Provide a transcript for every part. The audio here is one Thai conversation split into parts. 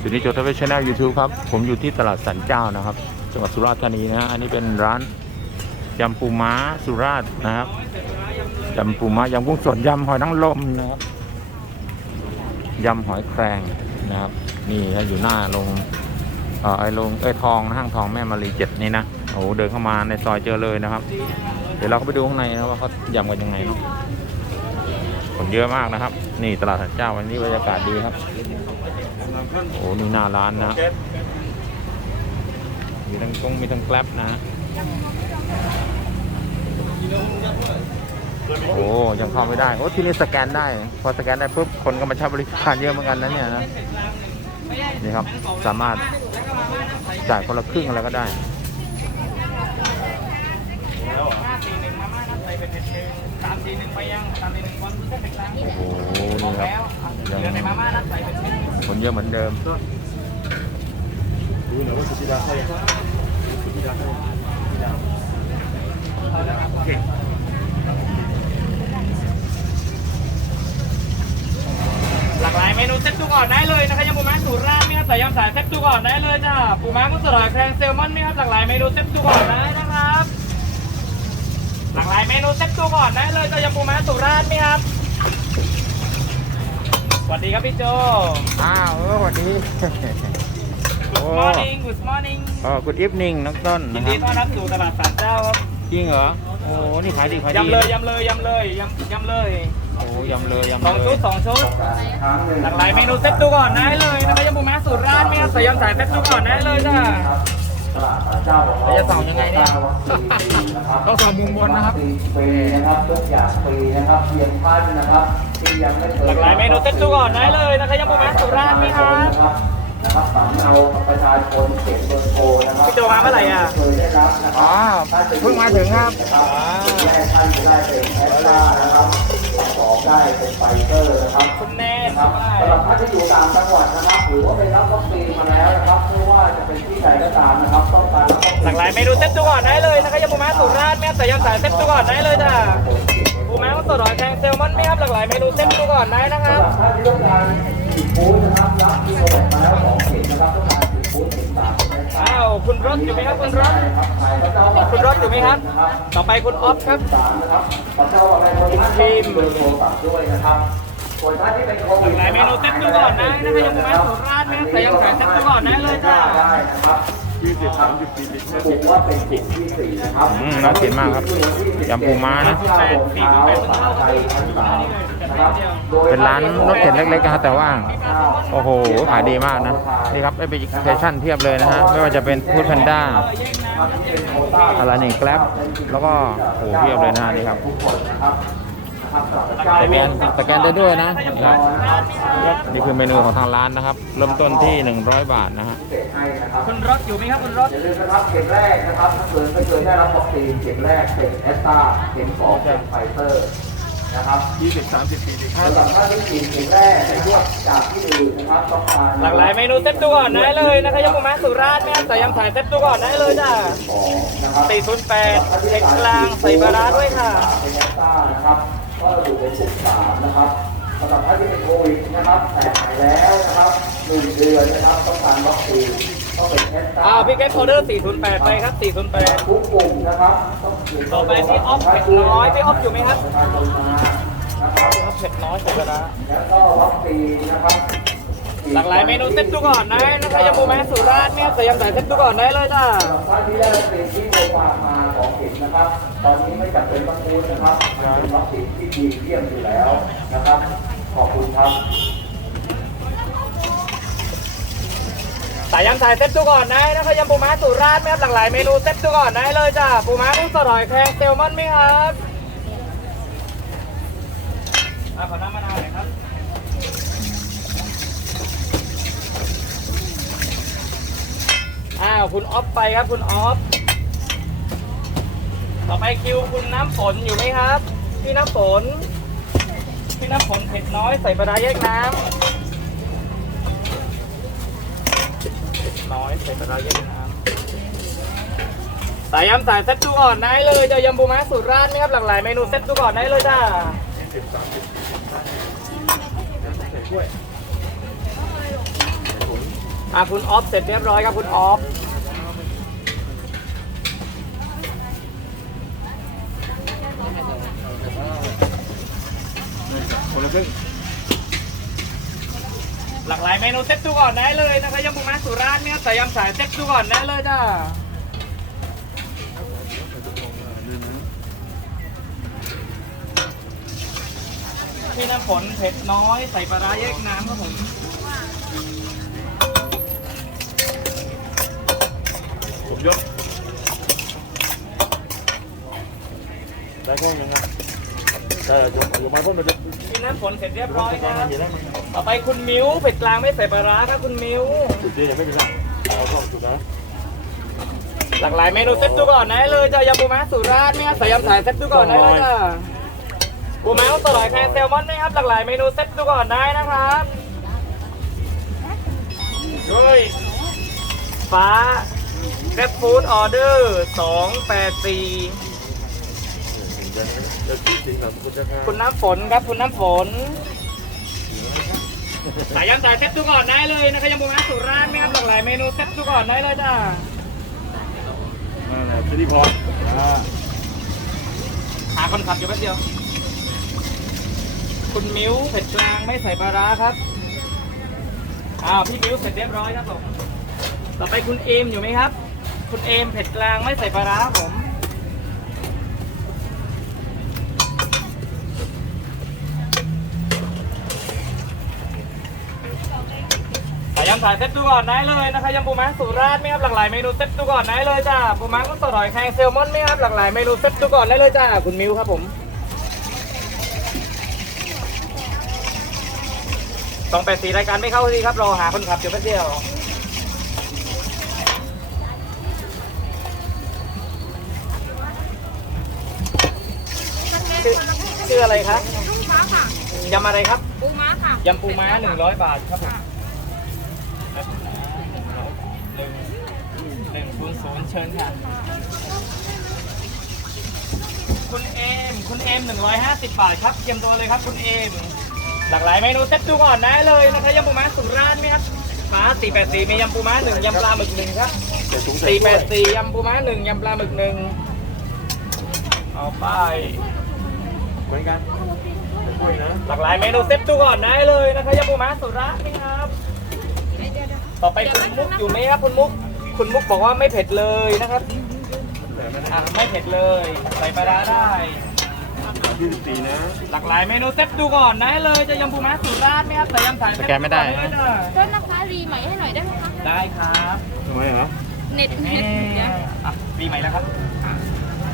สุนิจโจทวีชแนลยูทูบครับ ผมอยู่ที่ตลาดสันเจ้านะครับ จังหวัดสุราษฎร์ธานีนะฮะอันนี้เป็นร้านยำปูม้าสุราษฎร์นะครับยำปูม้ายำกุ้งสดยำหอยนางรมนะครับยำหอยแครงนะครับ นี่ถ้าอยู่หน้าโรงเออไอ้โรงเอ้ทองห้างทองแม่มารีเจ็ดนี่นะโอ้โหเดินเข้ามาในซอยเจอเลยนะครับ เดี๋ยวเราก็ไปดูข้างในนะว่าเขายำกันยังไงเนาะคนเยอะมากนะครับ นี่ตลาดสันเจ้าวันนี้บรรยากาศดีครับ โอ้นี่หน้าร้านนะ มีทั้งกงมีทั้งแกลบนะโอ้ยังเข้าไม่ได้ โอ้ที่นี่สแกนได้ พอสแกนได้ปุ๊บคนก็มาใช้บริการเยอะเหมือนกันนะเนี่ยนะนี่ครับสามารถจ่ายคนละครึ่งอะไรก็ได้สามสี่หนึ่งไปยัง สามสี่หนึ่งวันเป็นล้างโอ้โหนี่ครับเลือในมาม่านัดใส่เป็นชิ้นคนเยอะเหมือนเดิมหลากหลายเมนูเซ็ตดูก่อนได้เลยนะคะยำปูม้าสูตรราดมีครับใส่ยำสายเซ็ตดูก่อนได้เลยจ้าปูม้ากุ้งสดหอยแครงแซลมอนไมีครับหลากหลายเมนูเซ็ตดูก่อนได้นะครับ หลากหลายเมนูเซ็ตดูก่อนได้เลยจ้ายำปูม้าสูตรราดมีครับ สวัสดีครับพี่โจ อ้าวเออสวัสดี Good morning Good morning เออ good evening น้องต้นยินะนคดีรับต้อนรับสู่ตลาดสารเจ้าครับจริงเหรอ โอ้นี่ขายดีขายดียำเลยยำเลยยำเลยยำยำเลยโอ้ยำเลยยำสองเลชุยดสองชุดหลากหลายเมนูเซ็ตดูก่อนได้เลยนะคะยำปูม้าสูตรราดไหมครับใส่ยำสายเซ็ตดูก่อนได้เลยจ้าแล้วจะสั่งยังไงเนี่ย ต้องสั่งมุมบนนะครับ ฟรีนะครับทุกอย่างฟรีนะครับเพียงท่านนะครับที่ยังไม่เคย หลากหลายเมนูเซ็ตดูก่อนได้เลยนะคะยำปูม้าสูตรราดไหมครับนะครับนะครับสำเนาประชาชนเก็บเบอร์โทรนะครับพี่โจมาเมื่อไหร่อะเคยได้รับนะคอ๋รัอบเพิ่งมาถึงครับนะครับแรกท่านได้เป็นแอสตรานะครับสองได้เป็นไฟเซอร์นะครับคุณแนนนะครับสำหรับท่านที่อยู่ต่างจังหวัดนะครับหรือว่าไปรับวัคซีนมาแล้วนะครับไม่ว่าจะเป็นที่ใดก็ตามนะครับต้องการรับวัคซีนหลากหลายเมนูเซ็ตดูก่อนได้เลยนะคะยำปูม้าสูตราดไหมครับใส่ยำสายเซ็ตดูก่อนได้เลยจ้า ม้าสดหอยแครงแซลมอนไหมครับหลากหลายเมนูเซ็ตดูก่อนได้นะครับหรับท่านที่ต้องการฉีฟู้ดนะครับรับที่โหดมาแล้วสองเข็มนะครับต้องการฉีฟู้ดถึงสามอ้าวคุณรถอยู่ไหมครับคุณรถคุณรถอยู่ไหมครับ ต่อไปคุณออฟครับสามครับพระเจ้าอะไรคนท่านต้องมีเบอร์โทรศัพท์ด้วยนะครับส่วนท่านที่เป็นโควิดหลายเมนูเซ็ตดูก่อนได้นะคะยำปูม้าสูตราดไหมครับใส่ยำสายเซ็ตดูก่อนได้เลยจ้า ยี่สิบสามสิบสี่สิบปลูกว่าเป็นกลุ่มที่สี่นะครับอืมน่ากินมากครับยำปูม้านะแปดสี่แปดเช้าไทยชั้นสามนะครับโดยเป็นร้านรถเข็นเล็กๆนะครับแต่ว่า โอ้โห ขายดีมากนะ นี่ครับแอปพลิเคชันเพียบเลยนะฮะ ไม่ว่าจะเป็นฟู้ดแพนด้าอะไรนี่แกล็บแล้วก็โอ้โหเพียบเลยนะฮะนี่ครับ ทุกคนนะครับนะครับสแกนสแกนได้ด้วยนะนี่ครับนี่คือเมนูของทางร้านนะครับ เริ่มต้นที่ 100 บาทนะฮะพิเศษให้นะครับคุณรถอยู่ไหมครับคุณรถอย่าลืมนะครับเข็มแรกนะครับถ้าเกิดไม่เคยได้รับวัคซีนเข็มแรกเป็นแอสตราเข็มสองเป็นไฟเซอร์นะครับ20 30 40สำหรับท่านที่ฉีดเข็มแรกนะครับจากที่อื่นนะครับต้องการหลากหลายเมนูเซ็ตดูก่อนได้เลยนะคะยำปูม้าสุราษฎร์ไหมครับใส่ยำสายเซ็ตดูก่อนได้เลยจ้าของนะครับ408เช็คกลางใส่ปลาร้าด้วยค่ะเป็นแอสตรานะครับ ก็อยู่ในกลุ่มสามนะครับสำหรับท่านที่เป็นโควิดนะครับแต่หายแล้วนะครับหนึ่งเดือนนะครับต้องการวัคซีนก็เป็นแอสตราอ้าวพี่เกตออเดอร์408 ไปครับ 408 ทุกกลุ่มนะครับต้องฉีดต่อไปพี่ออฟเผ็ดน้อยพี่ออฟอยู่ไหมครับประชาชนมานะครับครับเผ็ดน้อยใส่ปลาร้าแล้วก็วัคซีนนะครับ หลากหลายเมนูเซ็ตดูก่อนได้นะคะยำปูม้าสุราษฎร์เนี่ยใส่ยำสายเซ็ตดูก่อนได้เลยจ้าท่านที่ได้วัคซีนที่โรงพยาบาลมาของเข็มนะครับ ตอนนี้ไม่จำเป็นต้องพูดนะครับมันเป็นวัคซีนที่ดีเยี่ยมอยู่แล้วนะครับ ขอบคุณครับสายยำสายเซ็ตดูก่อนได้นะคะยำปูม้าสุราษฎร์ไหมครับหลากหลายเมนูเซ็ตดูก่อนได้เลยจ้าปูม้ากุ้งสดหอยแครงแซลมอนไหมครับอะขอน้ำมะนาวหน่ อ้าวคุณออฟไปครับคุณออฟต่อไปคิวคุณน้ำฝนอยู่ไหมครับพี่น้ำฝนพี่น้ำฝนเผ็ดน้อยใส่ปลาร้าแยกน้ำเผ็ดน้อยใส่ปลาร้าแยกน้ำสายยำสายเซ็ตดูก่อนได้เลยจะยำปูม้าสูตรราดไหมครับหลากหลายเมนูเซ็ตดูก่อนได้เลยจ้าอะคุณออฟเสร็จเรียบร้อยครับคุณออฟ คนละครึ่งหลากหลายเมนูเซ็ตดูก่อนได้เลยนะคะยำปูม้าสุราษฎร์เนี่ยใส่ยำสายเซ็ตดูก่อนได้เลยจ้าพี่น้ำฝนเผ็ดน้อยใส่ปลาร้าแยกน้ำครับผมผมยกได้ข้อยังไง ด้จบอยู่มาเพิ่มมาจะพี่น้ำฝนเสร็จเรียบร้อยครับมีแล้วมันต่อไปคุณมิ้วเผ็ดกลางไม่ใส่ปลาร้าครับคุณมิ้ว จุดเดียวไม่เป็นไรเอาข้อจุดนะหลากหลายเมนูเซ็ตดูก่อนได้เลยจ้ายำปูม้าสุราษฎร์เนี่ยใส่ยำสายเซ็ตดูก่อนได้เลยจ้าปูม้าสลายแครแซลมอนไหมครับหลากหลายเมนูเซ็ตดูก่อนได้นะครับเฮ้ยฟ้าแกร็บฟู้ดออเดอร์สองแปดสี่ 284จะจริงๆนะคุณจะคุณน้ำฝนครับคุณน้ำฝน สายยำสายเซ็ตดูก่อนได้เลยนะคะยำปูม้าสุราษฎร์ไหมครับหลากหลายเมนูเซ็ตดูก่อนได้เลยจ้านั่นแหละสิริพรอ่าหาคนขับอยู่แป๊บเดียว คุณมิ้วเผ็ดกลางไม่ใส่ปลาร้าครับอ้าวพี่มิ้วเสร็จเรียบร้อยครับผมต่อไปคุณเอมอยู่ไหมครับ คุณเอมเผ็ดกลางไม่ใส่ปลาร้าครับผม ยยำสายเซ็ตดูก่อนได้เลยนะคะยำปูม้าสุราษฎร์ไหมครับหลากหลายเมนูเซ็ตดูก่อนได้เลยจ้าปูม้าก็สดหอยแครงเซลมอนไหมครับหลากหลายเมนูเซ็ตดูก่อนได้เลยจ้าคุณมิวครับผมสองแปดสี่รายการไม่เข้าทีครับรอหาคนขับอยู่แป๊บเดียวชื่อชื่ออะไรครับลูกม้าค่ะยำอะไรครับปูม้าค่ะยำปูม้าหนึ่งร้อยบาทครับผม หนึ่งคูณศูนย์เชิญค่ะ คุณเอม คุณเอมหนึ่งร้อยห้าสิบบาทครับเตรียมตัวเลยครับคุณเอม หลากหลายเมนูเซ็ตดูก่อนได้เลยนะคะยำปูม้าสุราษฎร์ไหมครับฟ้าสี่แปดสี่มียำปูม้าหนึ่งยำปลาหมึกหนึ่งครับเดี๋ยวถุงใส่สี่กแปดสี่ยำปูม้าหนึ่งยำปลาหมึกหนึ่งเอาไปเหมือนกันหลากหลายเมนูเซ็ตดูก่อนได้เลยนะคะยำปูม้าสุราษฎร์ไหมครับ ต่อไปคุณมุกอยู่ไหมครับคุณมุก คุณมุกบอกว่าไม่เผ็ดเลยนะครับอะไม่เผ็ดเลย ใส่ปลาร้าได้ยี่สิบสี่นะ หลากหลายเมนูเซ็ตดูก่อนได้เลยจะยำปูม้าสุราษฎร์ไหมครับใส่ยำสายสแกนไม่ได้เซ็ตก่อนโทษนะคะรีใหม่ให้หน่อยได้ไหมคะได้ครับทำไมเหรอเน็ตนี่เน็ตเดี๋ยวอะปีใหม่แล้วครับ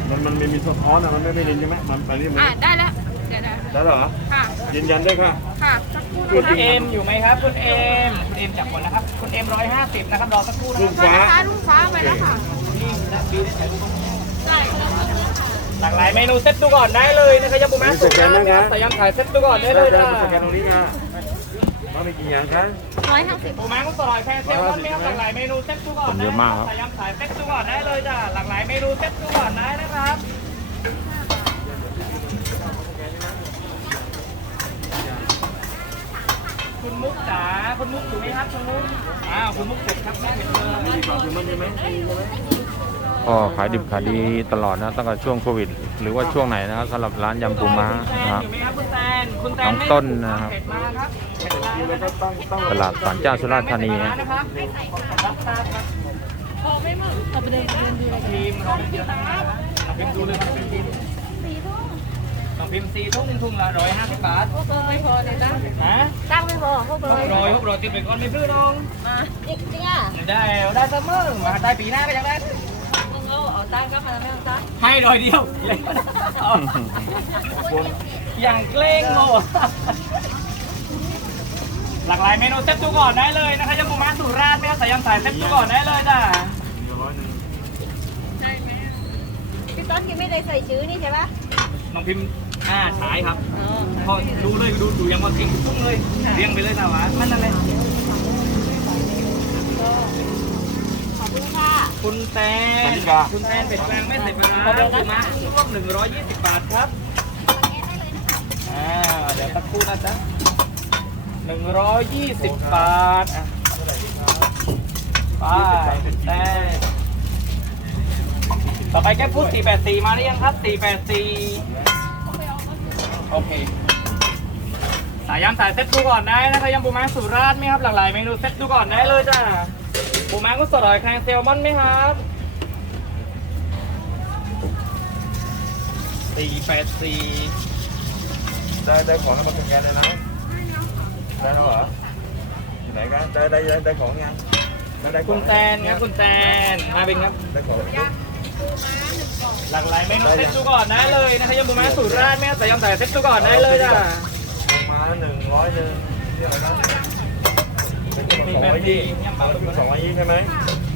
มันมันไม่มีสะท้อนอะมันไม่ไม่เรียนใช่ไหมมันไปนี่มันอ่าได้แล้วเดี๋ยวนะได้เหรอค่ะยืนยันได้ค่ะ ค่ะสักครู่พูคุดณจริงเอมอยู่ไหมครับคุณเอมคุณเอมจับคนนะครับคุณเอมร้อยห้าสิบนะครับรอสักครู่นะลูกโทษฟ้านะคะลูกฟ้าไปแล้วค่ะ นี่นะดีได้ถ่ายรูปได้ค่ะหลากหลายเมนูเซ็ตดูก่อนได้เลยนะครับยำปูม้าสุราษฎร์นะครับใส่ยำสายเซ็ตดูก่อนได้เลยจ้าสแกนตรงนี้นะมาไม่กี่อย่างคะ ร้อยห้าสิบปูม้าก็สลอยแพนเซลมอนไหมครับหลากหลายเมนูเซ็ตดูก่อนได้เยอะมากครับใส่ยำสายเซ็ตดูก่อนได้เลยจ้าหลากหลายเมนูเซ็ตดูก่อนได้นะครับ คุณมุกจ๋าคุณมุกอยู่ไหมครับคุณมุกอ้าวคุณมุกเสร็จครับไม่เห็นเลยมีความคุณมันมีไหมก็ขายดิบขายดีตลอดนะตั้งแต่ช่วงโควิด หรือว่าช่วงไหนนะครับสำหรับร้านยำปูม้าคุณแตนะครับคุณแตนคุณแตนน้องต้นนะครับตลาดสารเจ้าสุราษฎร์ธานีนะครับพอไม่หมดเอาไปเดินดูเลยทีมเราเป็นดูเลยครับเป็นทีม สี่ทุ่ม ต้ องพิมพ์สี่ทุ่มทุ่มละร้อยห้าสิบบาทพวกเราไม่พอเลยจ้ะฮะตั้งไม่พอพวกเราร้อยหกร้อยติดไปก่อนไม่พื้นน้องมาจริงจริงอะได้ได้เสมอมาได้ปีหน้าก็ยังได้มึงเอาเอาตั้งก็มาไม่เอาตั้งให้ร้อยเดียวเลยอย่างเกรงโง่หลากหลายเมนูเซ็ตดูก่อนได้เลยนะคะยำปูม้าสุราษฎร์ไม่ต้องใส่ยำสายเซ็ตดูก่อนได้เลยจ้าร้อยหนึ่งใช่ไหมพี่ต้นกินไม่ได้ใส่ชื้อนี่ใช่ปะน้องพิมพ์ อ่าใช่ครับอ๋อพอดูเลยดูดูยังว่าเก่งทุกตุ้งเลยเรียงไปเลยนะวะมันนั่นเลยขอบคุณค่ะ คุณแตนคุณแตนเป็ดกลางไม่ใส่ปลาร้าปูม้าร่วมหนึ่งร้อยยี่สิบบาทครับอ่าเดี๋ยวสักครู่นะจ๊ะหนึ่งร้อยยี่สิบบาทอะไปแต่ต่อไปแก้พูด484 มาหรือยังครับ 484 โอเค สายยำสายเซ็ตดูก่อนได้นะครับยำปูม้าสุราษฎร์ไหมครับหลากหลายเมนูเซ็ตดูก่อนได้เลยจ้าปูม้าก็สดหอยแครงเซลมอนไหมครับสี่แปดสี่ได้ได้ของแล้วมาเป็นไงเลยนะได้แล้วเหรออยู่ไหนกันได้ได้ได้ได้ของยังได้ได้ขคุองณแตนครับคุณแตนมาเป็นครับได้ของห ลากหลายเมนูเซ็ตดูก่อนได้เลยนะครับยำปูม้าสุราษฎร์ไหมครับสายยำสายเซ็ตดูก่อนได้เลยจ้ามาหนึ่งร้อยหนึ่งนี่อะไรนะเป็นสองร้อยยี่เป็นสองร้อยยี่ใช่ไหม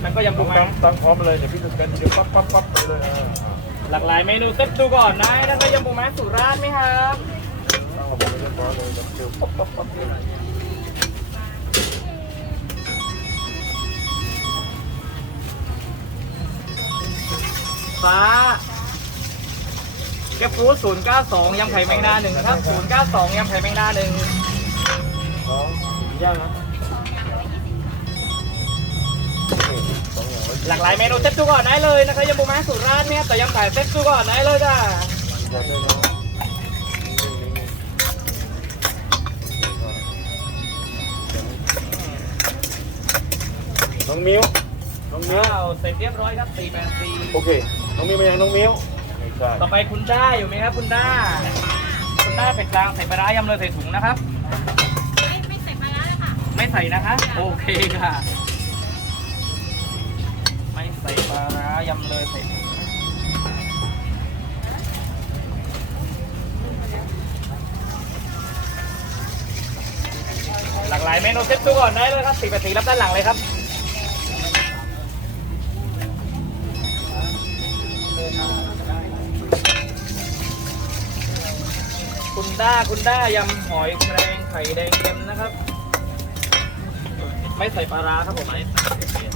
แล้วก็ยำปูม้าตั้งตั้งพร้อมเลยเดี๋ยวพี่จะกันเดี๋ยวปั๊บปั๊บปั๊บไปเลยเออหลากหลายเมนูเซ็ตดูก่อนได้นะครับยำปูม้าสุราษฎร์ไหมครับ ตั้งระบบไว้เรียบร้อยเลยเดี๋ยวปั๊บปั๊บปั๊บเลยฟ้าแกฟูด092ยำไข่แมงดาหนึ่งครับ092ยำไข่แมงดาหนึ่งสองย่างนะสองร้อยหลากหลายเมนูเซ็ตดูก่อนได้เลยนะครับยำปูม้าสุราษฎร์เนี่ยแต่ยำไก่เซ็ตดูก่อนได้เลยจ้าได้ได้เนาะน้องมิ้วน้องมิ้วว้าวเสร็จเรียบร้อยครับ484โอเค น้องมิ้วมายังน้องมิ้วไม่ใช่ต่อไปคุณด้าอยู่ไหมครับคุณด้า คุณด้าเป็ดกลางใส่ปลาร้ายำเลยใส่ถุงนะครับ ไม่ไม่ใส่ปลาร้าแล้วค่ะ ไม่ใส่นะคะ โอเคค่ะ ไม่ใส่ปลาร้ายำเลยใส่ถุงหลากหลายเมนูเซ็ตดูก่อนได้เลยครับสี่แปดสี่รับด้านหลังเลยครับ ด้าคุณด้ายำหอยแครงไข่แดงเค็มนะครับ ไม่ใส่ปลาร้าครับผมไม่ใส่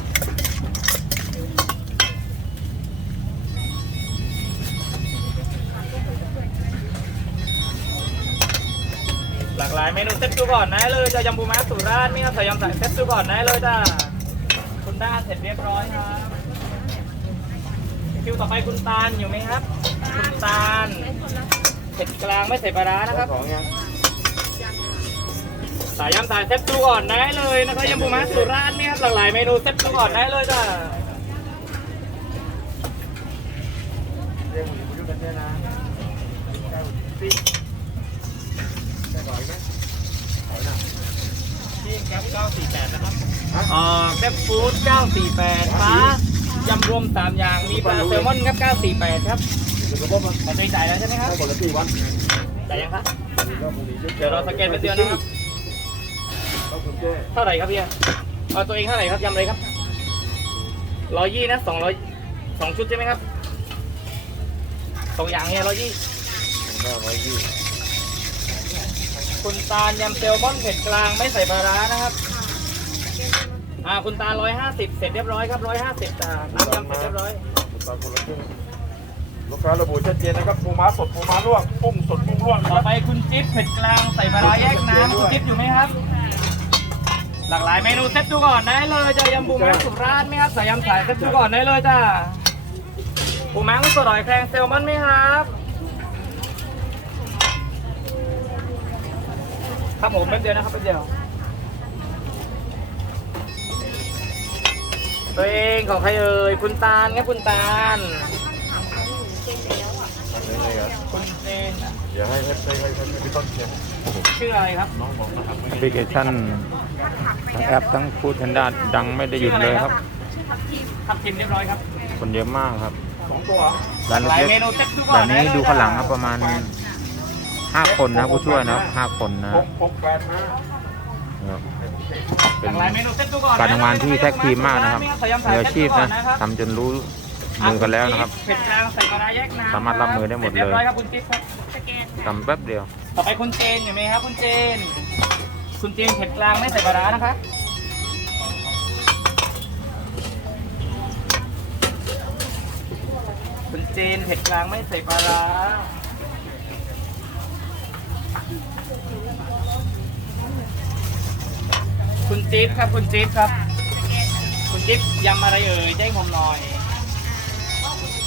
หลากหลายเมนูเซ็ตดูก่อนได้เลยจะยำปูม้าสุราษฎร์นี่ครับใส่ยำใส่เซ็ตดูก่อนได้เลยจ้าคุณด้าเสร็จเรียบร้อยครับคิวต่อไปคุณตาลอยู่ไหมครับ คุณตาล เผ็ดกลางไม่ใส่ปลาร้านะครับของยังสายยำสายเซ็ตดูก่อนได้เลยนะครับยำปูม้าสุราษฎร์เนี่ยครับหลากหลายเมนูเซ็ตดูก่อนได้เลยจ้าเรียกหมูยุยุกันเนี่ยนะได้หมูสิได้หอยไหมหอยน่ะทีมแก๊ป948 นะครับเอ่อแก๊ปฟู้ด948ฟ้ายำรวม 3 อย่างมีปลาแซลมอนครับ948 ครับเดี๋ยวก็บอกมันขอใจจ่ายแล้วใช่ไหมครับได้คนละสี่วันจ่ายยังครับนี่ก็หมูนี้เดี๋ยวเราสแกนเป็นเดือนนะครับต้องคุณเจ้เท่าไหร่ครับพี่เอาตัวเองเท่าไหร่ครับยำเลยครับร้อยยี่นะสองร้อยสองชุดใช่ไหมครับสองอย่างเนี่ยร้อยยี่ได้ร้อยยี่คุณตาลยำเซลมอนเผ็ดกลางไม่ใส่ปลาร้านะครับอ่าคุณตาร้อยห้าสิบเสร็จเรียบร้อยครับร้อยห้าสิบจ้าน้ำยำเสร็จเรียบร้อยตามคน ละครึ่งลูกค้าระบุชัดเจนนะครับปูม้าสดปูม้าลวกกุ้งสดกุ้งลวกนะคต่อรับไปคุณจิ๊บเผ็ดกลางใส่ปลาร้าแยกน้ำคุณจิ๊บอยู่ไหมครับ หลากหลายเมนูเซ็ตดูก่อนได้เลยจะยำปูม้าสุราษฎร์ไหมครับใส่ยำสายเซ็ตดูก่อนได้เลยจ้าปูม้ากุ้งสดหอยแครงเซลมอนไหมครับครับผมแป๊บเดียวนะครับแป๊บเดียว ตัวเองของใครเอ่ยคุณตาลครับคุณตาลคุณ เจนเดี๋ยวให้ให้ให้ให้ให้พี่ต้นเชียร์ชื่ออะไรครับน้องบอกนะครับแอปพลิเคชันทั้งแอปทั้งฟูดแพนด้าดังไม่ได้หยุดเลยครับทับทิมเรียบร้อยครับ คนเยอะมากครับสองตัวร้านหลายเล็กเมนูเซ็ตทุกๆแบบนี้ดูข้างหลังครับประมาณห้าคนนะผู้ช่วยนะครับห้าคนนะหกหกแปดห้าครับหเป็นลากหลายเมนูเซ็ตทุกก่อนการทำงานที่แท็กทีมมากนะครับใส่ยำมืออาชีพนะใส่ทำจนรู้ มือกันแล้วนะครับ เผ็ดกลางใส่ปลาร้าแยกน้ำสามารถรับมือได้หมดเลยเรียบร้อยครับคุณจิ๊บครับสแกนทำแป๊บเดียว ต่อไปคุณเจนอยู่ไหมครับคุณเจน คุณเจนเผ็ดกลางไม่ใส่ปลาร้านะคะคุณเจนเผ็ดกลางไม่ใส่ปลาร้าคุณจี๊ดครับคุณจี๊ดครับ คุณจิ๊บยำอะไรเอ่ยแจ้งผมหน่อย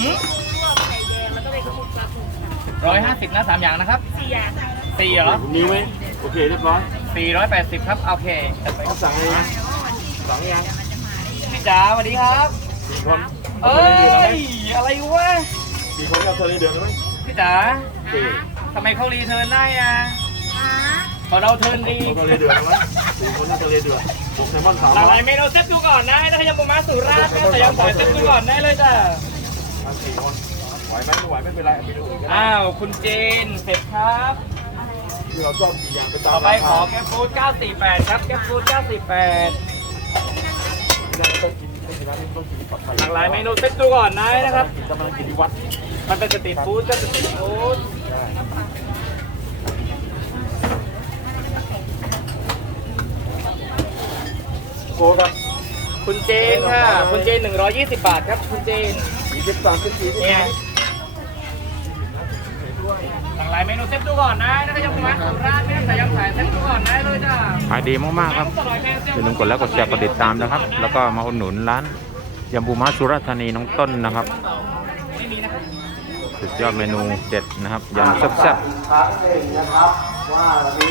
ระปุกปลาหมึกค่ะร้อยห้าสิบนะสามอย่างนะครับสี่อย่างค่ะสี่เหรอคุณนิ้วไหมโอเคเรียบร้อยสี่ร้อยแปดสิบครับ โอเคจัดไปเขาสั่งอะไรนะสั่งยังพี่จ๋าสวัสดีครับสี่คนเอ้ย อะไรวะสี่คนเอาทะเลเดือดไหมพี่จ๋าสี่ทำไมเขารีเทิร์นได้อะอ่าพอเราเทิร์นดีเอาทะเลเดือดไหมสี่คนเอาทะเลเดือดหกแซลมอนสามหลากร้หอยลายเมนูเซ็ตดูก่อนได้ถ้ายำปูม้าสุราษฎร์นะแต่ยำสายเซ็ตดูก่อนได้เลยจ้ะ สี่คนไหวไหมไม่ไหวไม่เป็นไรไปดูอีกก็ได้อ้าวคุณเจนเสร็จครับ ที่เราชอบกี่อย่างไปตาต่มอไปราขคาอแกฟูด948 ครับแกฟูด948ที่นั่นต้องกินไม่กินร้านนี้ต้องกินกับไทยหลากหลายเมนูเซ็ตดูก่อนได้นะครับกำลังกินที่วัดมันเป็นสตรีทฟู้ดก็สตรีทฟู้ดโกครับคุณเจนค่ะ คุณเจน 120 บาทครับ คุณเจน สี่สิบสามสิบสี่สิบเนี่ยหลากหลายเมนูเซ็ตดูก่อนได้นะครับยำปูม้าสุราษฎร์เนี่ยแต่ยำสายเซ็ตดูก่อนได้เลยจ้าขายดีมากๆครับอย่าลืมกดไลค์กดแชร์กดติดตามนะครับ แล้วก็มาอุดหนุนร้านยำปูม้าสุราษฎร์ธานีน้องต้นนะครับไม่มีนะครับสุดยอดเมนูเด็ดนะครับยำแซ่บๆ